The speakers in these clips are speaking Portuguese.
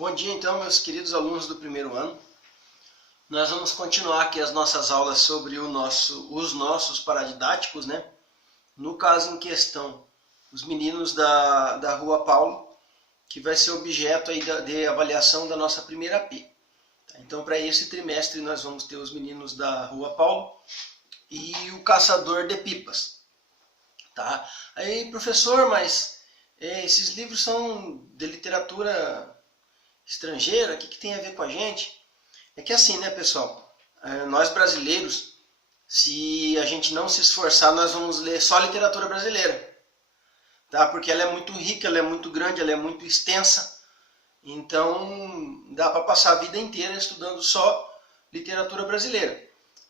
Bom dia então, meus queridos alunos do primeiro ano. Nós vamos continuar aqui as nossas aulas sobre os nossos paradidáticos, né? No caso em questão, os meninos da Rua Paulo, que vai ser objeto aí de avaliação da nossa primeira P. Então, para esse trimestre, nós vamos ter os meninos da Rua Paulo e o Caçador de Pipas. Tá? Aí, professor, mas esses livros são de literatura estrangeira, o que tem a ver com a gente? É que assim, né, pessoal, nós brasileiros, se a gente não se esforçar, nós vamos ler só literatura brasileira, tá? Porque ela é muito rica, ela é muito grande, ela é muito extensa, então dá para passar a vida inteira estudando só literatura brasileira,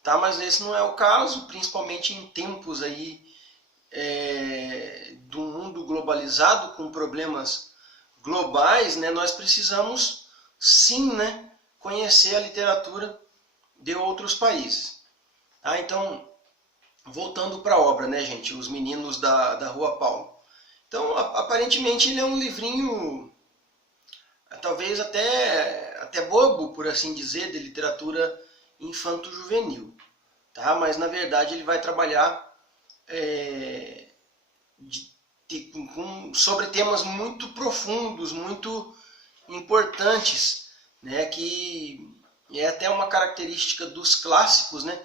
tá? Mas esse não é o caso, principalmente em tempos aí do mundo globalizado, com problemas globais, né? Nós precisamos sim, né, conhecer a literatura de outros países. Tá? Então, voltando para a obra, né, gente, Os Meninos da Rua Paulo. Então, aparentemente ele é um livrinho, talvez até bobo, por assim dizer, de literatura infanto-juvenil. Tá? Mas, na verdade, ele vai trabalhar sobre temas muito profundos, muito importantes, né, que é até uma característica dos clássicos, né,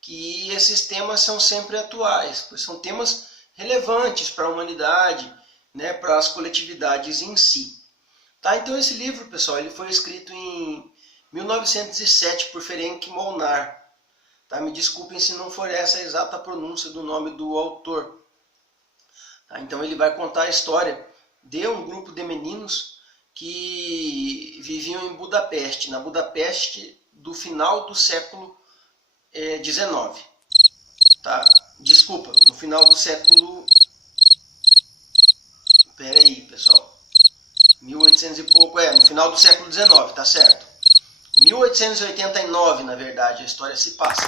que esses temas são sempre atuais, pois são temas relevantes para a humanidade, né, para as coletividades em si. Tá? Então esse livro, pessoal, ele foi escrito em 1907 por Ferenc Molnar. Tá? Me desculpem se não for essa a exata pronúncia do nome do autor. Tá? Então ele vai contar a história de um grupo de meninos que viviam em Budapeste, na Budapeste do final do século XIX. Tá? Desculpa, no final do século... Pera aí, pessoal. 1800 e pouco, no final do século XIX, tá certo? 1889, na verdade, a história se passa.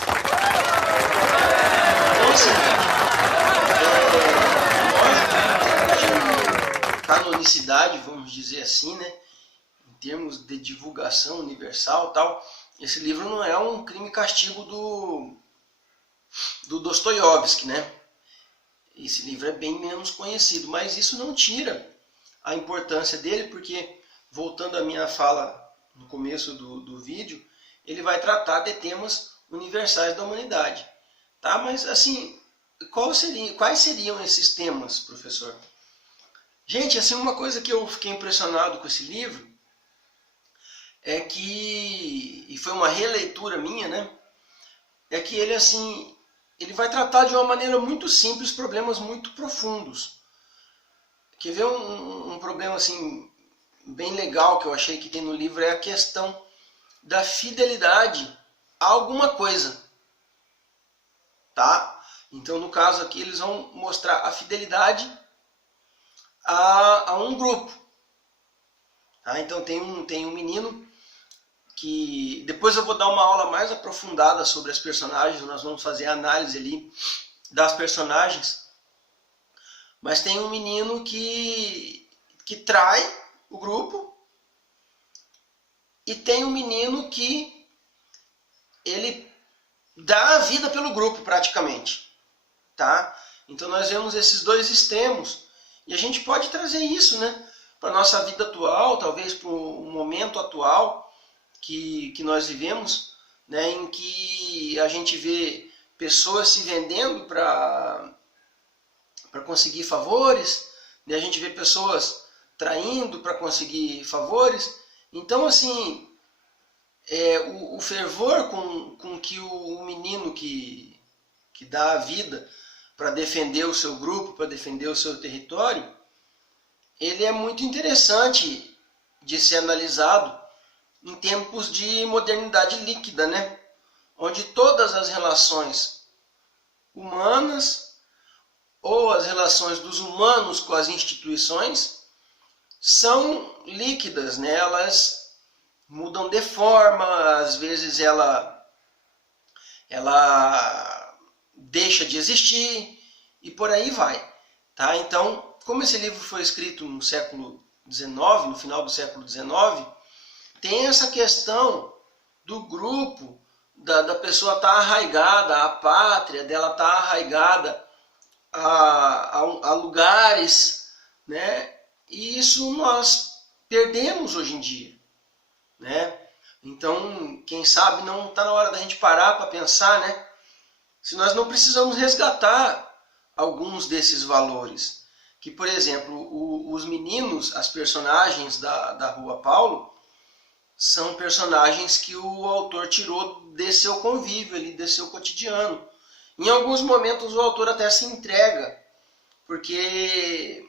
Então, assim, canonicidade, vamos dizer assim, né, em termos de divulgação universal, tal, esse livro não é um crime e castigo do Dostoiévski, né? Esse livro é bem menos conhecido, mas isso não tira a importância dele, porque, voltando à minha fala no começo do vídeo, ele vai tratar de temas universais da humanidade. Tá? Mas, assim, quais seriam esses temas, professor? Gente, assim, uma coisa que eu fiquei impressionado com esse livro é que, e foi uma releitura minha, né? É que ele, assim, ele vai tratar de uma maneira muito simples problemas muito profundos. Quer ver um problema, assim, bem legal que eu achei que tem no livro é a questão da fidelidade a alguma coisa. Tá? Então, no caso aqui, eles vão mostrar a fidelidade a um grupo. Tá? Então tem um menino que... Depois eu vou dar uma aula mais aprofundada sobre as personagens, nós vamos fazer a análise ali das personagens. Mas tem um menino que trai o grupo, e tem um menino que ele dá a vida pelo grupo praticamente. Tá? Então nós vemos esses dois extremos. E a gente pode trazer isso, né, para a nossa vida atual, talvez para o momento atual que nós vivemos, né, em que a gente vê pessoas se vendendo para conseguir favores, né, a gente vê pessoas traindo para conseguir favores. Então, assim, o fervor com que o menino que dá a vida para defender o seu grupo, para defender o seu território, ele é muito interessante de ser analisado em tempos de modernidade líquida, né? Onde todas as relações humanas ou as relações dos humanos com as instituições são líquidas, né? Elas mudam de forma, às vezes ela deixa de existir e por aí vai. Tá? Então, como esse livro foi escrito no século XIX, no final do século XIX, tem essa questão do grupo, da pessoa estar arraigada à pátria, dela estar arraigada a lugares, né? E isso nós perdemos hoje em dia, né? Então, quem sabe não está na hora da gente parar para pensar, né? Se nós não precisamos resgatar alguns desses valores. Que, por exemplo, os meninos, as personagens da Rua Paulo, são personagens que o autor tirou desse seu convívio, ali, desse seu cotidiano. Em alguns momentos o autor até se entrega, porque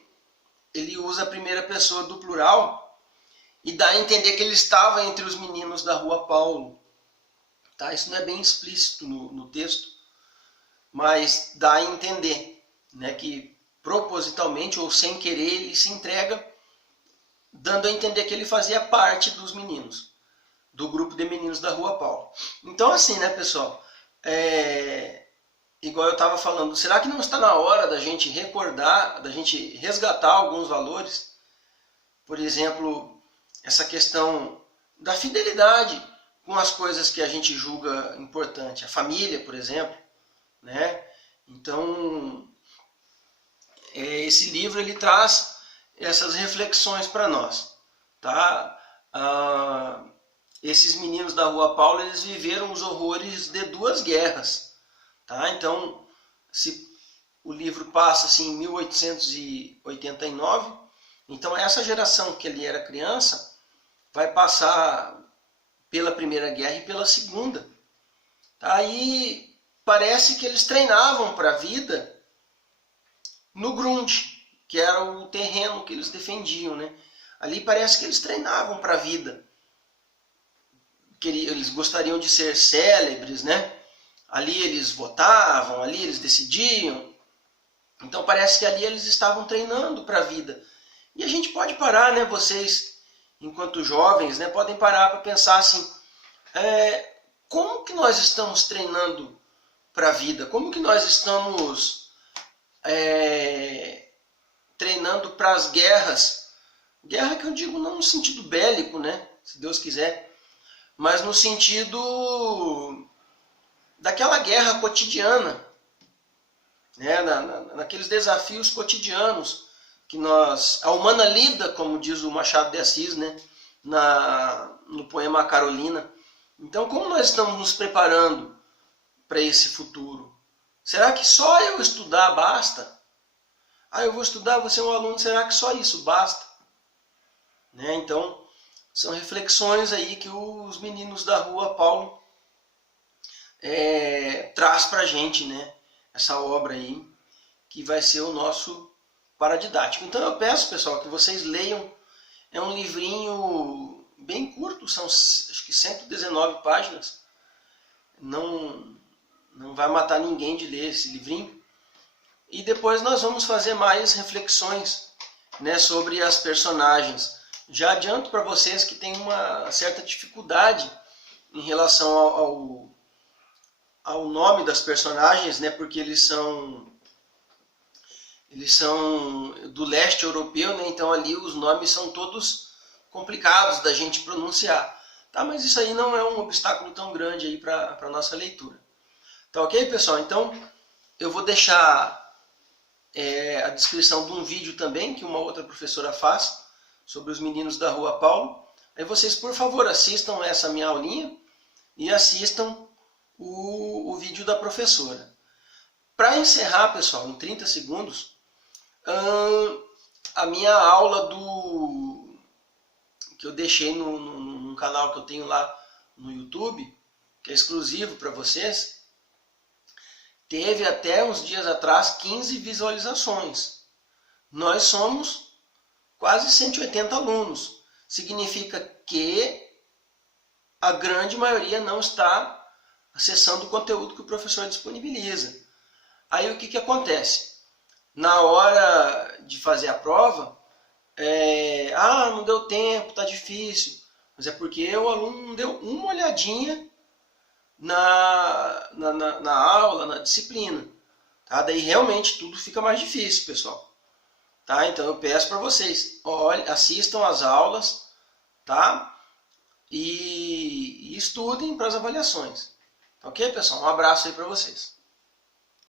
ele usa a primeira pessoa do plural e dá a entender que ele estava entre os meninos da Rua Paulo. Tá? Isso não é bem explícito no texto, mas dá a entender, né, que propositalmente ou sem querer ele se entrega, dando a entender que ele fazia parte dos meninos, do grupo de meninos da Rua Paulo. Então assim, né, pessoal, igual eu estava falando, será que não está na hora da gente recordar, da gente resgatar alguns valores? Por exemplo, essa questão da fidelidade com as coisas que a gente julga importante, a família, por exemplo, né? Então, esse livro ele traz essas reflexões para nós, tá? Esses meninos da Rua Paulo, eles viveram os horrores de 2 guerras, tá? Então, se o livro passa assim, em 1889, então essa geração que ele era criança vai passar pela Primeira Guerra e pela Segunda. Aí parece que eles treinavam para a vida no Grund, que era o terreno que eles defendiam, né? Ali parece que eles treinavam para a vida. Eles gostariam de ser célebres, né? Ali eles votavam, ali eles decidiam. Então parece que ali eles estavam treinando para a vida. E a gente pode parar, né? Vocês, enquanto jovens, né, podem parar para pensar assim, como que nós estamos treinando para a vida? Como que nós estamos treinando para as guerras? Guerra que eu digo não no sentido bélico, né? Se Deus quiser, mas no sentido daquela guerra cotidiana, né? Naqueles desafios cotidianos que a humana lida, como diz o Machado de Assis, né? No poema A Carolina. Então, como nós estamos nos preparando para esse futuro? Será que só eu estudar basta? Eu vou estudar, vou ser um aluno, será que só isso basta? Né? Então, são reflexões aí que os meninos da Rua Paulo traz para a gente, né? Essa obra aí, que vai ser o nosso paradidático. Então eu peço, pessoal, que vocês leiam. É um livrinho bem curto, são acho que 119 páginas. Não vai matar ninguém de ler esse livrinho. E depois nós vamos fazer mais reflexões, né, sobre as personagens. Já adianto para vocês que tem uma certa dificuldade em relação ao nome das personagens, né, porque eles são do leste europeu, né, então ali os nomes são todos complicados da gente pronunciar. Tá, mas isso aí não é um obstáculo tão grande aí para a nossa leitura. Tá ok, pessoal? Então eu vou deixar a descrição de um vídeo também que uma outra professora faz sobre os meninos da Rua Paulo. Aí vocês, por favor, assistam essa minha aulinha e assistam o vídeo da professora. Para encerrar, pessoal, em 30 segundos, a minha aula que eu deixei num canal que eu tenho lá no YouTube, que é exclusivo para vocês, teve até uns dias atrás 15 visualizações. Nós somos quase 180 alunos. Significa que a grande maioria não está acessando o conteúdo que o professor disponibiliza. Aí o que acontece? Na hora de fazer a prova, não deu tempo, está difícil. Mas é porque o aluno não deu uma olhadinha na aula, na disciplina. Tá? Daí realmente tudo fica mais difícil, pessoal. tá? Então eu peço para vocês, olhem, assistam as aulas, tá? E estudem para as avaliações. Ok, pessoal? Um abraço aí para vocês.